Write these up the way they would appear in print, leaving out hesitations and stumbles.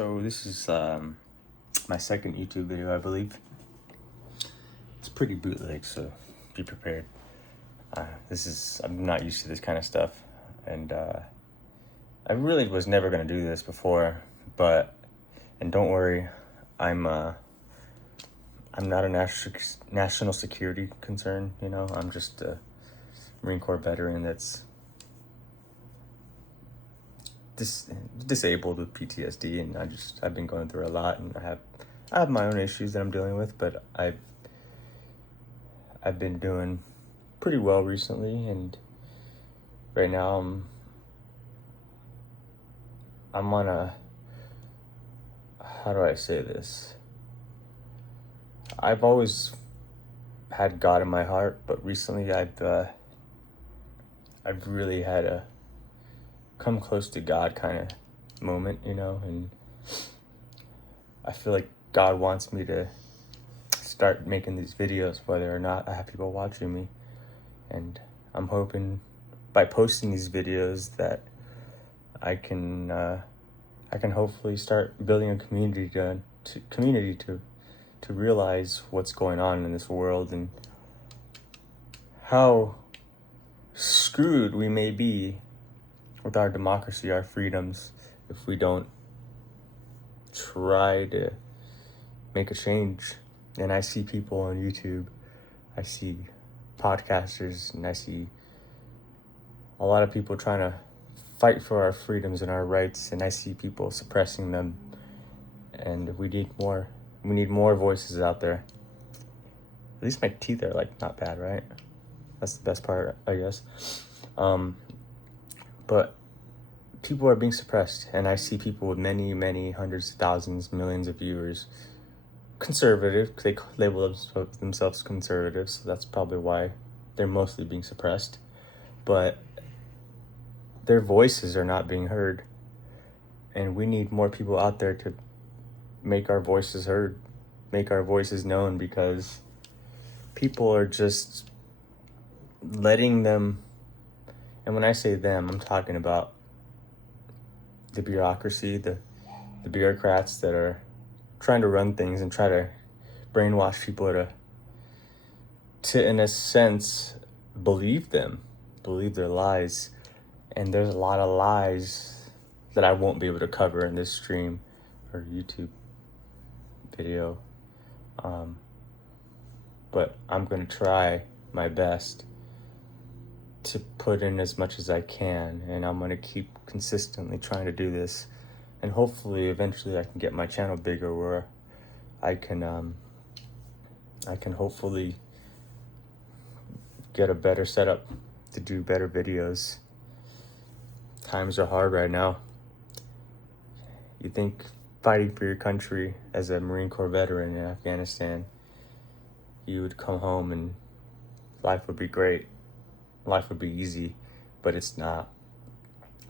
So this is my second YouTube video, I believe. It's pretty bootleg, so be prepared. I'm not used to this kind of stuff, and I really was never gonna do this before, and don't worry, I'm not a national security concern. I'm just a Marine Corps veteran that's disabled with PTSD, and I've been going through a lot, and I have my own issues that I'm dealing with, but I've been doing pretty well recently, and right now I'm on a, how do I say this? I've always had God in my heart, but recently I've really had a come close to God kind of moment, and I feel like God wants me to start making these videos whether or not I have people watching me, and I'm hoping by posting these videos that I can hopefully start building a community to realize what's going on in this world and how screwed we may be with our democracy, our freedoms, if we don't try to make a change. And I see people on YouTube, I see podcasters, and I see a lot of people trying to fight for our freedoms and our rights, and I see people suppressing them, and we need more voices out there. At least my teeth are not bad, right? That's the best part, I guess. But people are being suppressed, and I see people with many, many hundreds of thousands, millions of viewers, conservative, they label themselves conservative, so that's probably why they're mostly being suppressed, but their voices are not being heard, and we need more people out there to make our voices heard, make our voices known, because people are just letting them, and when I say them, I'm talking about the bureaucracy, the bureaucrats that are trying to run things and try to brainwash people to in a sense believe their lies. And there's a lot of lies that I won't be able to cover in this stream or YouTube video, but I'm gonna try my best to put in as much as I can, and I'm gonna keep consistently trying to do this, and hopefully eventually I can get my channel bigger where I can hopefully get a better setup to do better videos. Times are hard right now. You think fighting for your country as a Marine Corps veteran in Afghanistan, you would come home and life would be great, life would be easy, but it's not.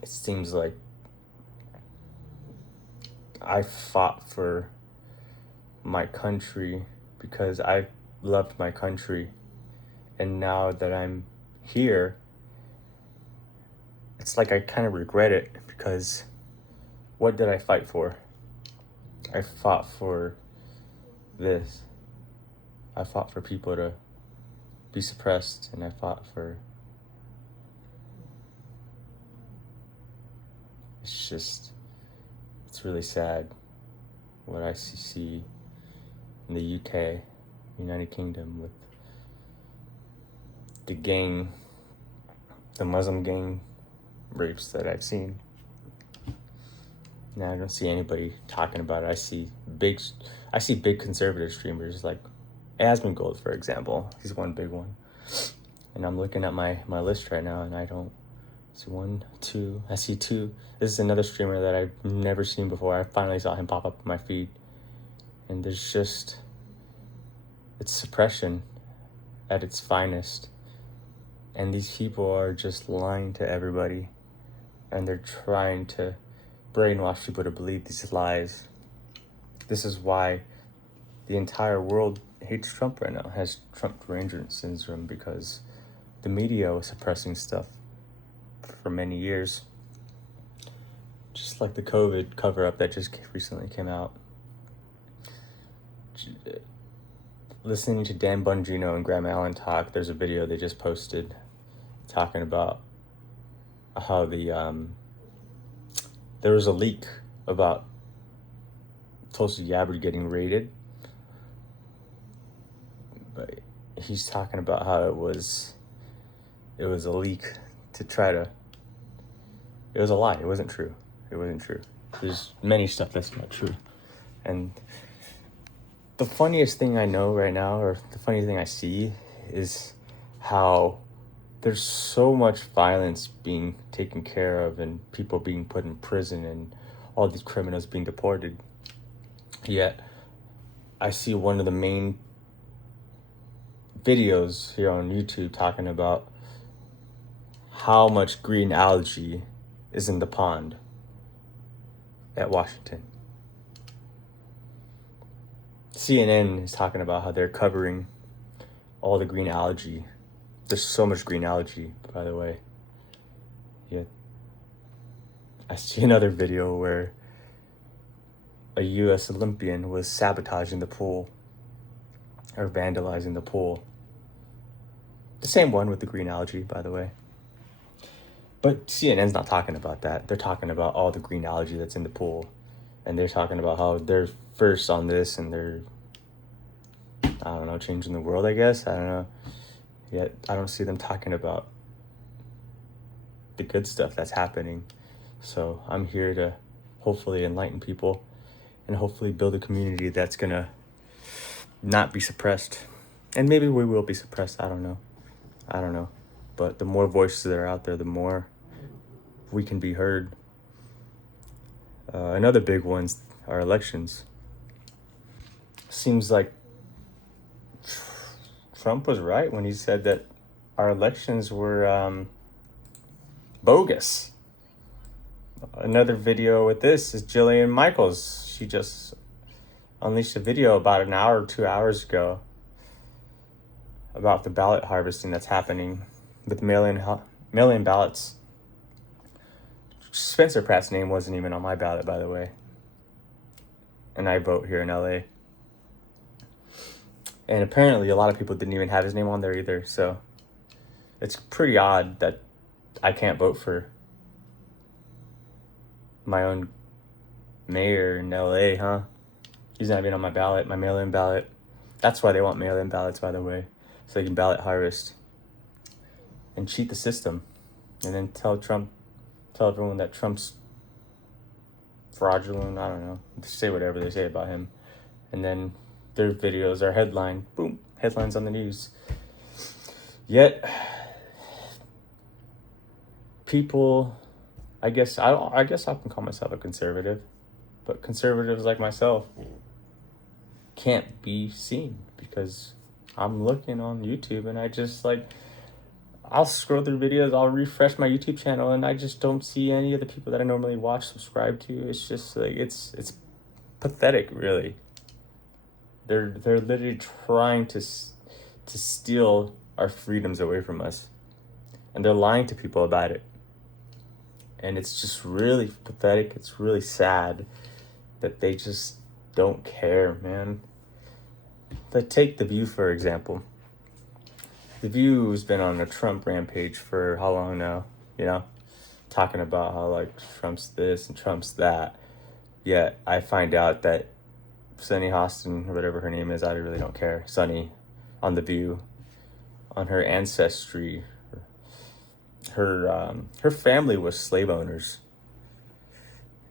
It seems like I fought for my country because I loved my country, and now that I'm here, it's like I kind of regret it, because what did I fight for? I fought for this. I fought for people to be suppressed, and I fought for... It's really sad what I see in the UK, United Kingdom, with the Muslim gang rapes that I've seen. Now I don't see anybody talking about it. I see big conservative streamers like Asmongold, for example. He's one big one. And I'm looking at my list right now, and I don't see one, two. I see two. This is another streamer that I've never seen before. I finally saw him pop up in my feed. And it's suppression at its finest. And these people are just lying to everybody, and they're trying to brainwash people to believe these lies. This is why the entire world hates Trump right now, has Trump Ranger syndrome, because the media was suppressing stuff for many years, just like the COVID cover-up that just recently came out. Listening to Dan Bongino and Graham Allen talk, there's a video they just posted talking about how there was a leak about Tulsi Gabbard getting raided, but he's talking about how it was a leak to try to. It was a lie. It wasn't true. There's many stuff that's not true, and the funniest thing I know right now, or the funniest thing I see, is how there's so much violence being taken care of and people being put in prison and all these criminals being deported. Yet, I see one of the main videos here on YouTube talking about how much green algae is in the pond at Washington. CNN is talking about how they're covering all the green algae. There's so much green algae, by the way. Yeah. I see another video where a U.S. Olympian was sabotaging the pool or vandalizing the pool. The same one with the green algae, by the way. But CNN's not talking about that. They're talking about all the green algae that's in the pool. And they're talking about how they're first on this and they're, I don't know, changing the world, I guess. I don't know. Yet I don't see them talking about the good stuff that's happening. So I'm here to hopefully enlighten people and hopefully build a community that's going to not be suppressed. And maybe we will be suppressed. I don't know. But the more voices that are out there, the more we can be heard. Another big one's our elections. Seems like Trump was right when he said that our elections were bogus. Another video with this is Jillian Michaels. She just unleashed a video about an hour or 2 hours ago about the ballot harvesting that's happening with mail-in ballots. Spencer Pratt's name wasn't even on my ballot, by the way. And I vote here in LA. And apparently a lot of people didn't even have his name on there either. So it's pretty odd that I can't vote for my own mayor in LA, huh? He's not even on my ballot, my mail-in ballot. That's why they want mail-in ballots, by the way. So they can ballot harvest and cheat the system. And then tell everyone that Trump's fraudulent, I don't know. Say whatever they say about him. And then their videos are headline, boom, headlines on the news. Yet, people, I guess I can call myself a conservative, but conservatives like myself can't be seen because I'm looking on YouTube and I just I'll scroll through videos, I'll refresh my YouTube channel, and I just don't see any of the people that I normally watch subscribe to. It's just it's pathetic, really. They're literally trying to steal our freedoms away from us, and they're lying to people about it. And it's just really pathetic. It's really sad that they just don't care, man. Take The View, for example. The View has been on a Trump rampage for how long now? Talking about how Trump's this and Trump's that. Yet I find out that Sunny Hostin, or whatever her name is, I really don't care. Sunny, on The View, on her ancestry, her family was slave owners.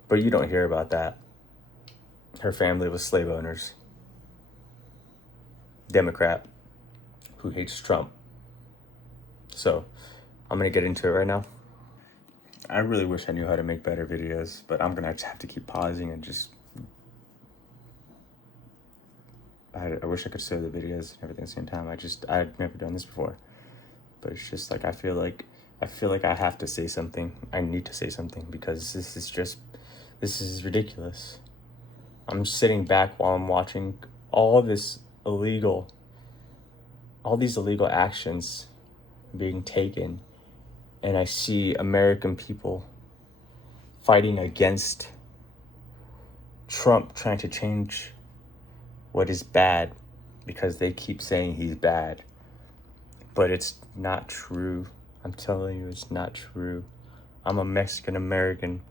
But you don't hear about that. Her family was slave owners. Democrat who hates Trump. So, I'm going to get into it right now. I really wish I knew how to make better videos, but I'm going to have to keep pausing and just... I wish I could save the videos and everything at the same time. I've never done this before. But it's just I feel like I have to say something. I need to say something because this is ridiculous. I'm sitting back while I'm watching all these illegal actions being taken, and I see American people fighting against Trump trying to change what is bad because they keep saying he's bad. But it's not true. I'm telling you, it's not true. I'm a Mexican American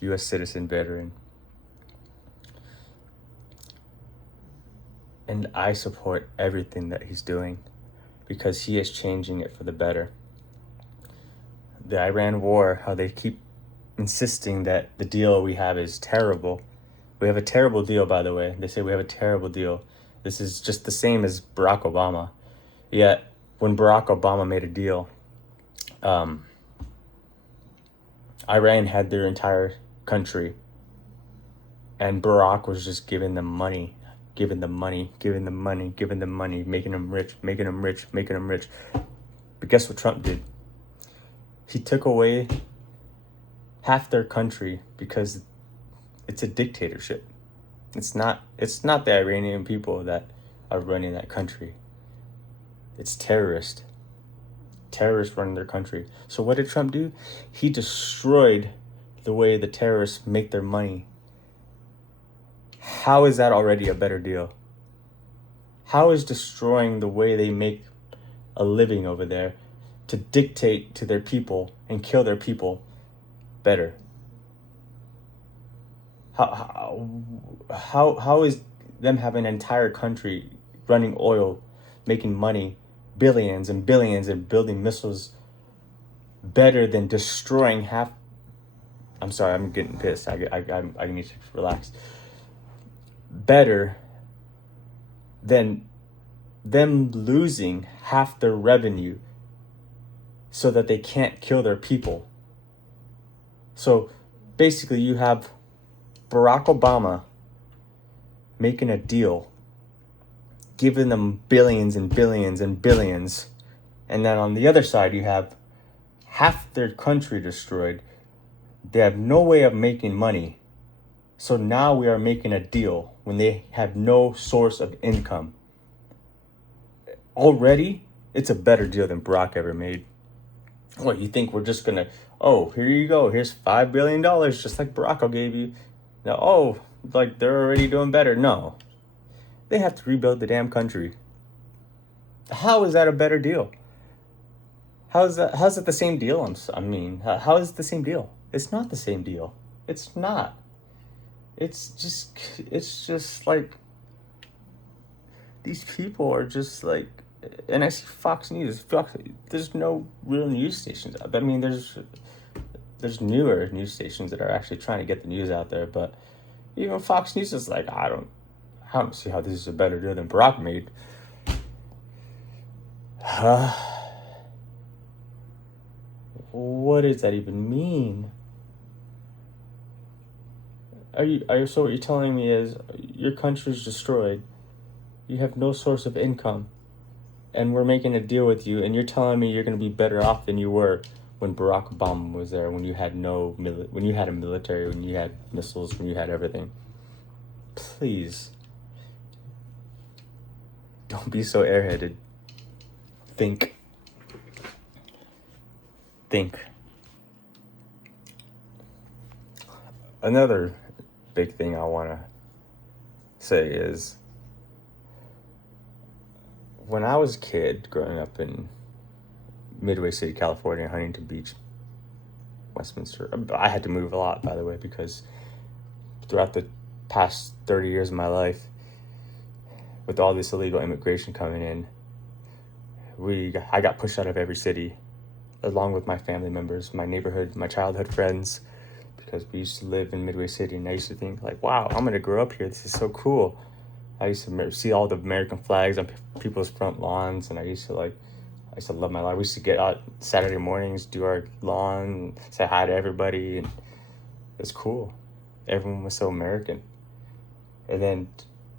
U.S. citizen veteran. And I support everything that he's doing because he is changing it for the better. The Iran war, how they keep insisting that the deal we have is terrible. We have a terrible deal, by the way. They say we have a terrible deal. This is just the same as Barack Obama. Yet, when Barack Obama made a deal, Iran had their entire country, and Barack was just giving them money, making them rich. But guess what Trump did? He took away half their country because it's a dictatorship. It's not the Iranian people that are running that country. It's terrorists running their country. So what did Trump do? He destroyed the way the terrorists make their money. How is that already a better deal? How is destroying the way they make a living over there to dictate to their people and kill their people better? How is them having an entire country running oil, making money, billions and billions, and building missiles better than destroying half? I'm sorry, I'm getting pissed. I need to relax. Better than them losing half their revenue so that they can't kill their people. So basically you have Barack Obama making a deal, giving them billions and billions and billions. And then on the other side, you have half their country destroyed. They have no way of making money. So now we are making a deal when they have no source of income. Already, it's a better deal than Barack ever made. What, you think we're just going to, oh, here you go, here's $5 billion, just like Barack gave you. Now, oh, like they're already doing better. No, they have to rebuild the damn country. How is that a better deal? How's it the same deal? How is it the same deal? It's not the same deal. It's not. It's just like, these people are just like, and I see Fox News. There's no real news stations. I mean, there's newer news stations that are actually trying to get the news out there, but even Fox News is like, I don't see how this is a better deal than Barack made. What does that even mean? So what you're telling me is your country's destroyed, you have no source of income, and we're making a deal with you, and you're telling me you're going to be better off than you were when Barack Obama was there, when you had when you had a military, when you had missiles, when you had everything. Please, don't be so airheaded. Think. Another big thing I want to say is, when I was a kid growing up in Midway City, California, Huntington Beach, Westminster, I had to move a lot, by the way, because throughout the past 30 years of my life, with all this illegal immigration coming in, I got pushed out of every city, along with my family members, my neighborhood, my childhood friends, because we used to live in Midway City, and I used to think, like, wow, I'm going to grow up here. This is so cool. I used to see all the American flags on people's front lawns, and I used to love my life. We used to get out Saturday mornings, do our lawn, say hi to everybody, and it was cool. Everyone was so American. And then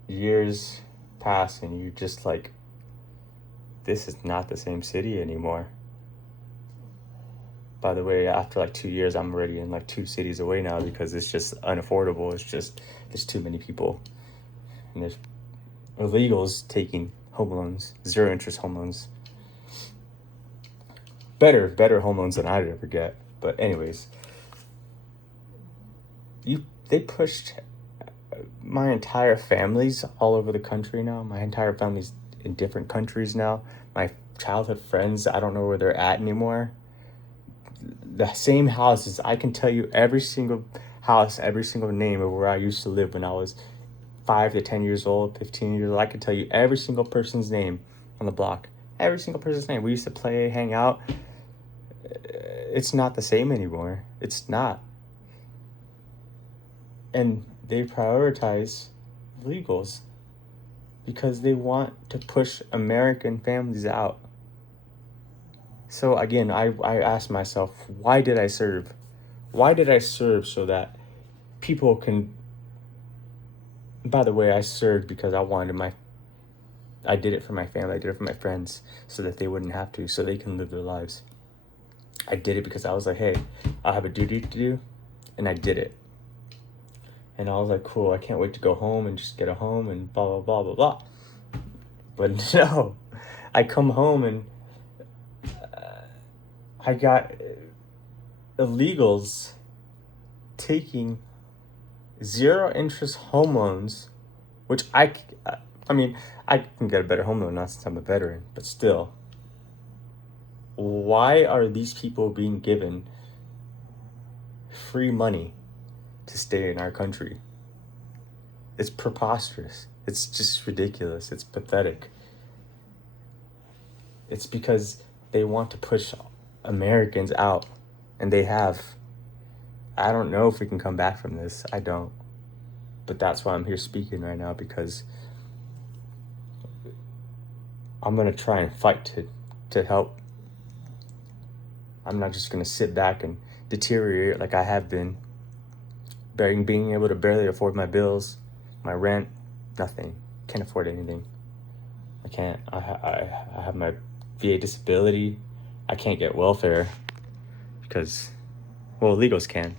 years pass, and you're just like, this is not the same city anymore. By the way, after like 2 years, I'm already in like 2 cities away now because it's just unaffordable. It's just, there's too many people. And there's illegals taking home loans, 0 interest home loans. Better home loans than I'd ever get. But anyways, they pushed my entire family's all over the country now. My entire family's in different countries now. My childhood friends, I don't know where they're at anymore. The same houses, I can tell you every single house, every single name of where I used to live when I was 5 to 10 years old, 15 years old. I can tell you every single person's name on the block. Every single person's name. We used to play, hang out. It's not the same anymore. It's not. And they prioritize illegals because they want to push American families out. So again, I asked myself, why did I serve? Why did I serve so that people can... By the way, I served because I did it for my family, I did it for my friends, so that they wouldn't have to, so they can live their lives. I did it because I was like, hey, I have a duty to do, and I did it. And I was like, cool, I can't wait to go home and just get a home and blah, blah, blah, blah, blah. But no, I come home and I got illegals taking zero interest home loans, which I mean, I can get a better home loan now since I'm a veteran, but still. Why are these people being given free money to stay in our country? It's preposterous. It's just ridiculous. It's pathetic. It's because they want to push Americans out, and they have. I don't know if we can come back from this. I don't. But that's why I'm here speaking right now, because I'm going to try and fight to help. I'm not just going to sit back and deteriorate like I have been, being able to barely afford my bills, my rent, nothing. Can't afford anything. I can't. I have my VA disability. I can't get welfare because, well, illegals can.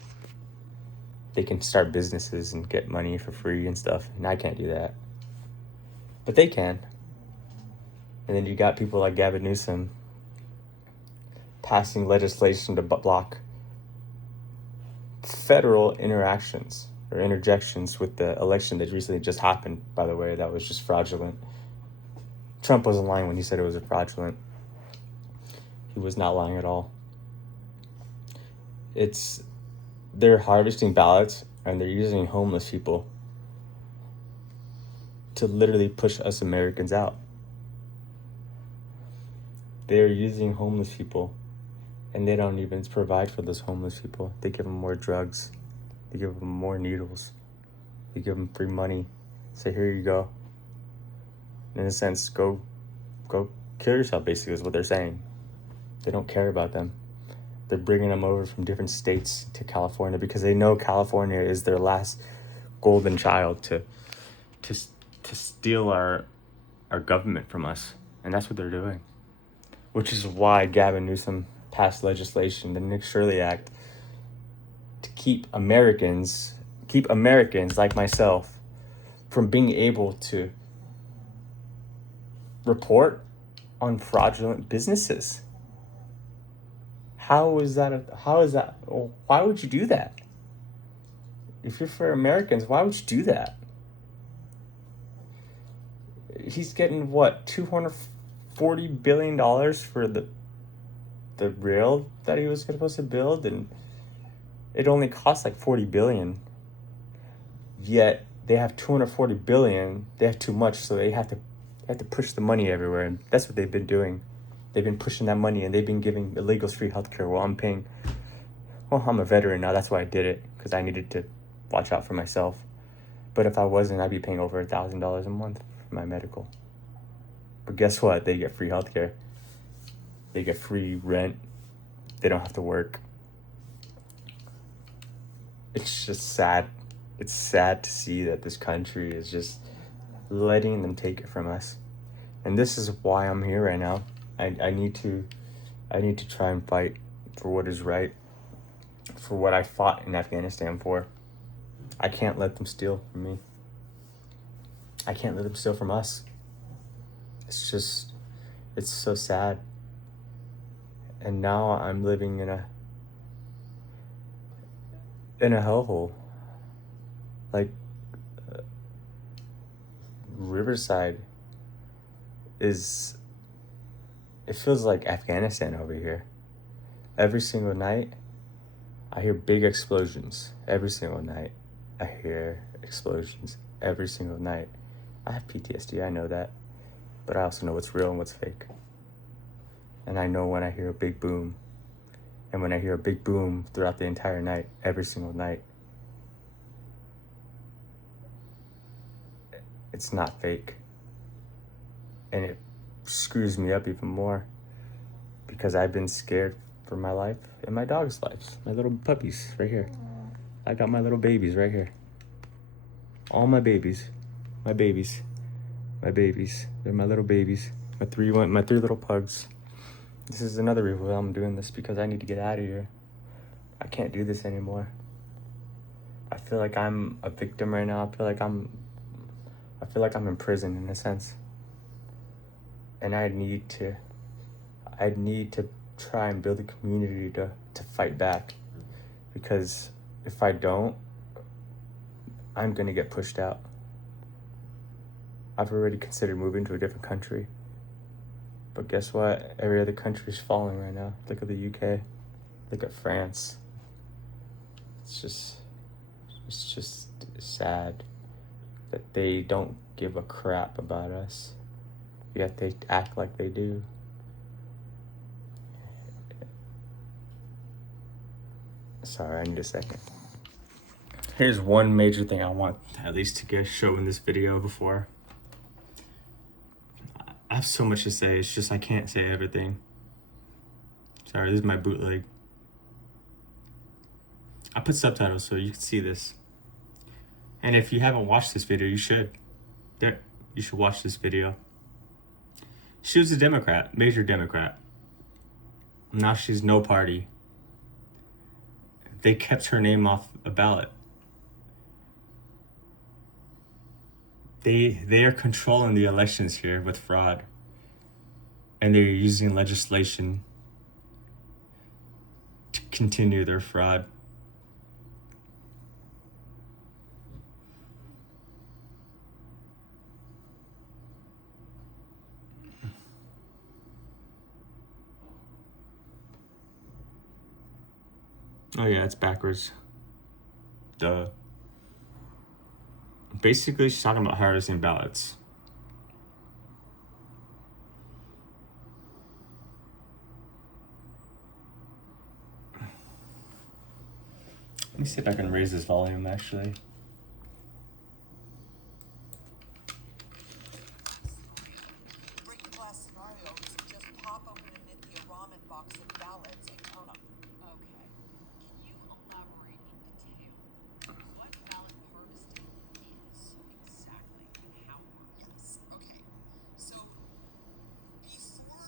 They can start businesses and get money for free and stuff, and I can't do that. But they can. And then you got people like Gavin Newsom passing legislation to block federal interjections with the election that recently just happened, by the way. That was just fraudulent. Trump wasn't lying when he said it was fraudulent. He was not lying at all. They're harvesting ballots, and they're using homeless people to literally push us Americans out. They're using homeless people, and they don't even provide for those homeless people. They give them more drugs. They give them more needles. They give them free money. Say, here you go. In a sense, go kill yourself, basically, is what they're saying. They don't care about them. They're bringing them over from different states to California because they know California is their last golden child to steal our government from us. And that's what they're doing. Which is why Gavin Newsom passed legislation, the Nick Shirley Act, to keep Americans like myself from being able to report on fraudulent businesses. How is that? Why would you do that? If you're for Americans, why would you do that? He's getting what, $240 billion for the rail that he was supposed to build, and it only cost like $40 billion. Yet they have $240 billion. They have too much, so they have to push the money everywhere, and that's what they've been doing. They've been pushing that money, and they've been giving illegals free healthcare while I'm paying. Well, I'm a veteran now. That's why I did it, because I needed to watch out for myself. But if I wasn't, I'd be paying over $1,000 a month for my medical. But guess what? They get free healthcare. They get free rent. They don't have to work. It's just sad. It's sad to see that this country is just letting them take it from us. And this is why I'm here right now. I need to try and fight for what is right, for what I fought in Afghanistan for. I can't let them steal from me. I can't let them steal from us. It's so sad. And now I'm living in a hellhole. Like, Riverside is, it feels like Afghanistan over here. Every single night, I hear big explosions. Every single night, I hear explosions. Every single night. I have PTSD, I know that. But I also know what's real and what's fake. And I know when I hear a big boom. And when I hear a big boom throughout the entire night, every single night, it's not fake. And it screws me up even more because I've been scared for my life and my dog's lives. My little puppies right here. I got my little babies right here. All my babies. My babies. My babies. They're my little babies. My three little pugs. This is another reason why I'm doing this, because I need to get out of here. I can't do this anymore. I feel like I'm a victim right now. I feel like I'm in prison in a sense. And I need to try and build a community to fight back. Because if I don't, I'm gonna get pushed out. I've already considered moving to a different country. But guess what? Every other country is falling right now. Look at the UK. Look at France. It's just sad that they don't give a crap about us. Yet they act like they do. Sorry, I need a second. Here's one major thing I want at least to show in this video before. I have so much to say, it's just I can't say everything. Sorry, this is my bootleg. I put subtitles so you can see this. And if you haven't watched this video, you should. You should watch this video. She was a Democrat, major Democrat. Now she's no party. They kept her name off a ballot. They are controlling the elections here with fraud. And they're using legislation to continue their fraud. Oh yeah, it's backwards. Duh. Basically, she's talking about harvesting ballots. Let me see if I can raise this volume, actually. Break the glass scenario is just pop open the ramen box of ballots and count them. Okay. Can you elaborate in detail what ballot harvesting is exactly and how it works? Yes. Okay. So before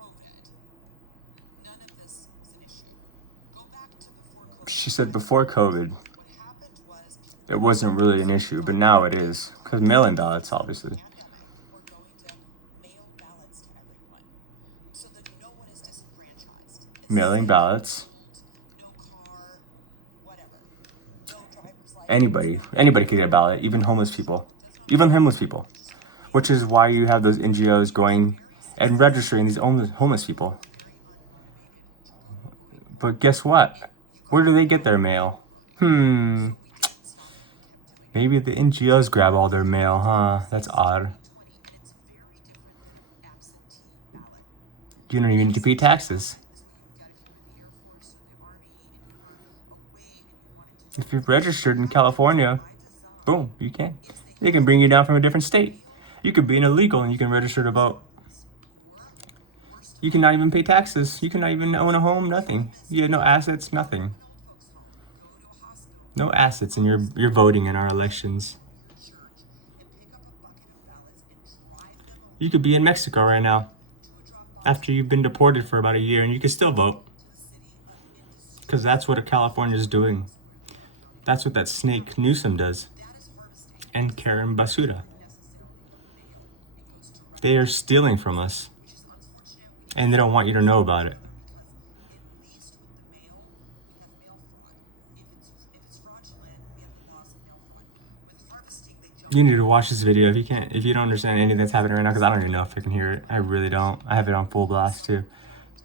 COVID, none of this was an issue. Go back to before COVID. She said before COVID, What happened was it wasn't really an issue, but now it is. Because mail-in ballots, obviously. pandemic, we're going to mail ballots to everyone so that no one is disenfranchised. Mailing ballots. No car, whatever. No driver's license. Anybody could get a ballot, even homeless people. Even homeless people. Which is why you have those NGOs going and registering these homeless people. But guess what? Where do they get their mail? Maybe the NGOs grab all their mail, huh? That's odd. You don't even need to pay taxes. If you're registered in California, boom, you can. They can bring you down from a different state. You could be an illegal and you can register to vote. You cannot even pay taxes. You cannot even own a home, nothing. You have no assets, nothing. No assets, and you're voting in our elections. You could be in Mexico right now after you've been deported for about a year and you can still vote. Because that's what California is doing. That's what that snake Newsom does. And Karen Basuda. They are stealing from us. And they don't want you to know about it. You need to watch this video if you don't understand anything that's happening right now, because I don't even know if I can hear it. I really don't. I have it on full blast too.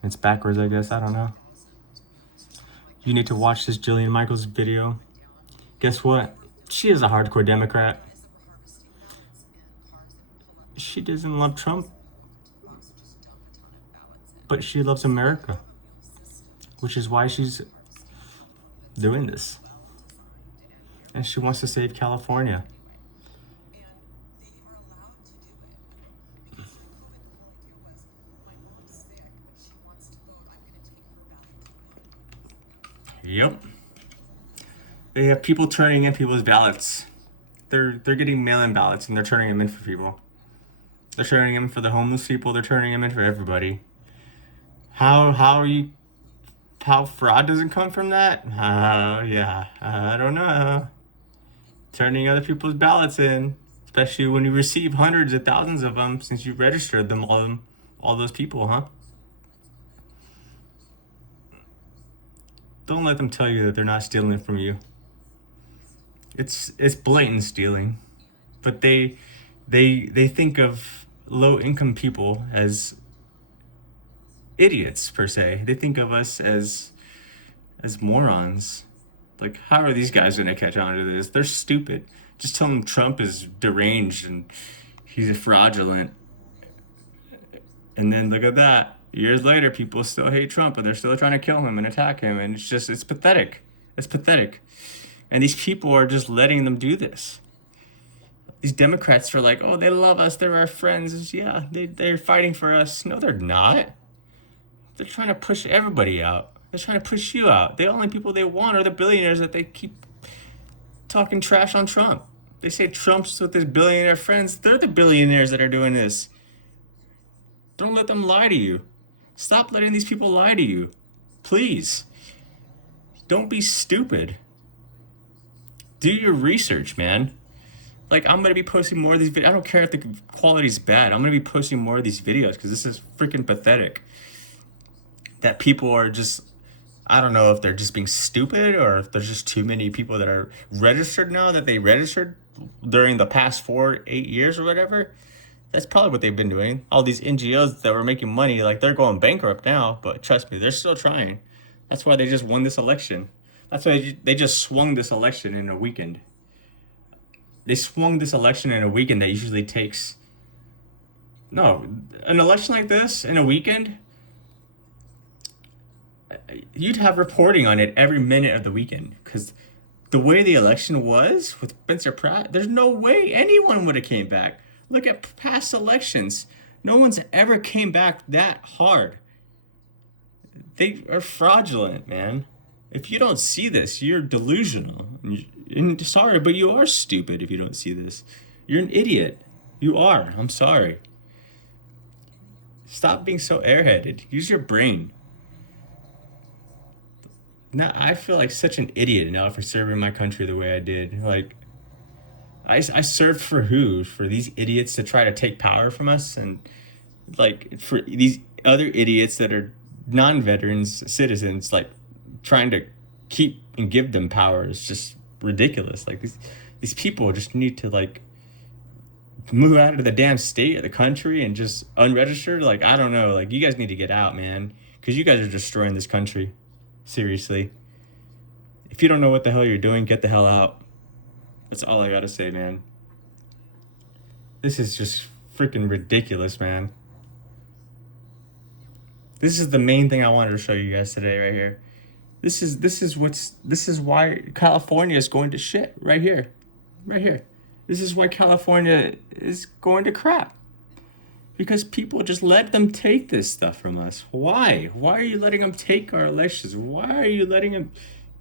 It's backwards, I guess. I don't know. You need to watch this Jillian Michaels video. Guess what? She is a hardcore Democrat. She doesn't love Trump, but she loves America, which is why she's doing this. And she wants to save California. Yep. They have people turning in people's ballots. They're getting mail-in ballots and they're turning them in for people. They're turning them in for the homeless people. They're turning them in for everybody. How fraud doesn't come from that? Yeah, I don't know. Turning other people's ballots in, especially when you receive hundreds of thousands of them since you registered them all those people, huh? Don't let them tell you that they're not stealing it from you. It's blatant stealing, but they think of low income people as idiots per se. They think of us as morons. Like, how are these guys gonna catch on to this? They're stupid. Just tell them Trump is deranged and he's fraudulent. And then look at that. Years later, people still hate Trump, but they're still trying to kill him and attack him. And it's pathetic. It's pathetic. And these people are just letting them do this. These Democrats are like, oh, they love us. They're our friends. Yeah, they're fighting for us. No, they're not. They're trying to push everybody out. They're trying to push you out. The only people they want are the billionaires that they keep talking trash on Trump. They say Trump's with his billionaire friends. They're the billionaires that are doing this. Don't let them lie to you. Stop letting these people lie to you. Please. Don't be stupid. Do your research, man. Like, I'm going to be posting more of these videos. I don't care if the quality's bad. I'm going to be posting more of these videos because this is freaking pathetic. That people are just, I don't know if they're just being stupid or if there's just too many people that are registered now that they registered during the past 8 years or whatever. That's probably what they've been doing. All these NGOs that were making money, like, they're going bankrupt now, but trust me, they're still trying. That's why they just won this election. That's why they just swung this election in a weekend. They swung this election in a weekend that usually takes... No, an election like this in a weekend, you'd have reporting on it every minute of the weekend. Because the way the election was with Spencer Pratt, there's no way anyone would have came back. Look at past elections. No one's ever came back that hard. They are fraudulent, man. If you don't see this, you're delusional. And sorry, but you are stupid if you don't see this. You're an idiot. You are. I'm sorry. Stop being so airheaded. Use your brain. Now, I feel like such an idiot now for serving my country the way I did. Like, I served for who? For these idiots to try to take power from us? And, like, for these other idiots that are non-veterans, citizens, like, trying to keep and give them power is just ridiculous. Like, these people just need to, like, move out of the damn state of the country and just unregistered. Like, I don't know. Like, you guys need to get out, man. Because you guys are destroying this country. Seriously. If you don't know what the hell you're doing, get the hell out. That's all I gotta say, man. This is just freaking ridiculous, man. This is the main thing I wanted to show you guys today right here. This is why California is going to shit right here. Right here. This is why California is going to crap. Because people just let them take this stuff from us. Why? Why are you letting them take our elections? Why are you letting them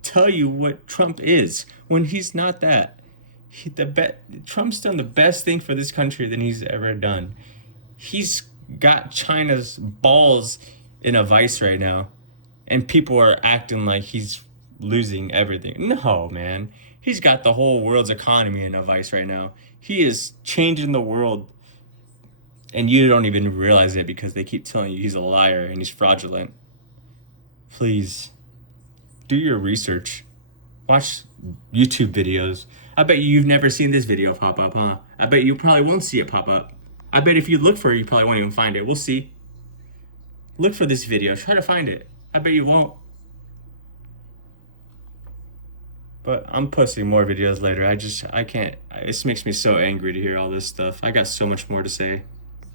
tell you what Trump is when he's not that? Trump's done the best thing for this country than he's ever done. He's got China's balls in a vice right now, and people are acting like he's losing everything. No, man. He's got the whole world's economy in a vice right now. He is changing the world, and you don't even realize it because they keep telling you he's a liar and he's fraudulent. Please, do your research. Watch YouTube videos. I bet you've never seen this video pop up, huh? I bet you probably won't see it pop up. I bet if you look for it, you probably won't even find it. We'll see. Look for this video. Try to find it. I bet you won't. But I'm posting more videos later. I can't. This makes me so angry to hear all this stuff. I got so much more to say.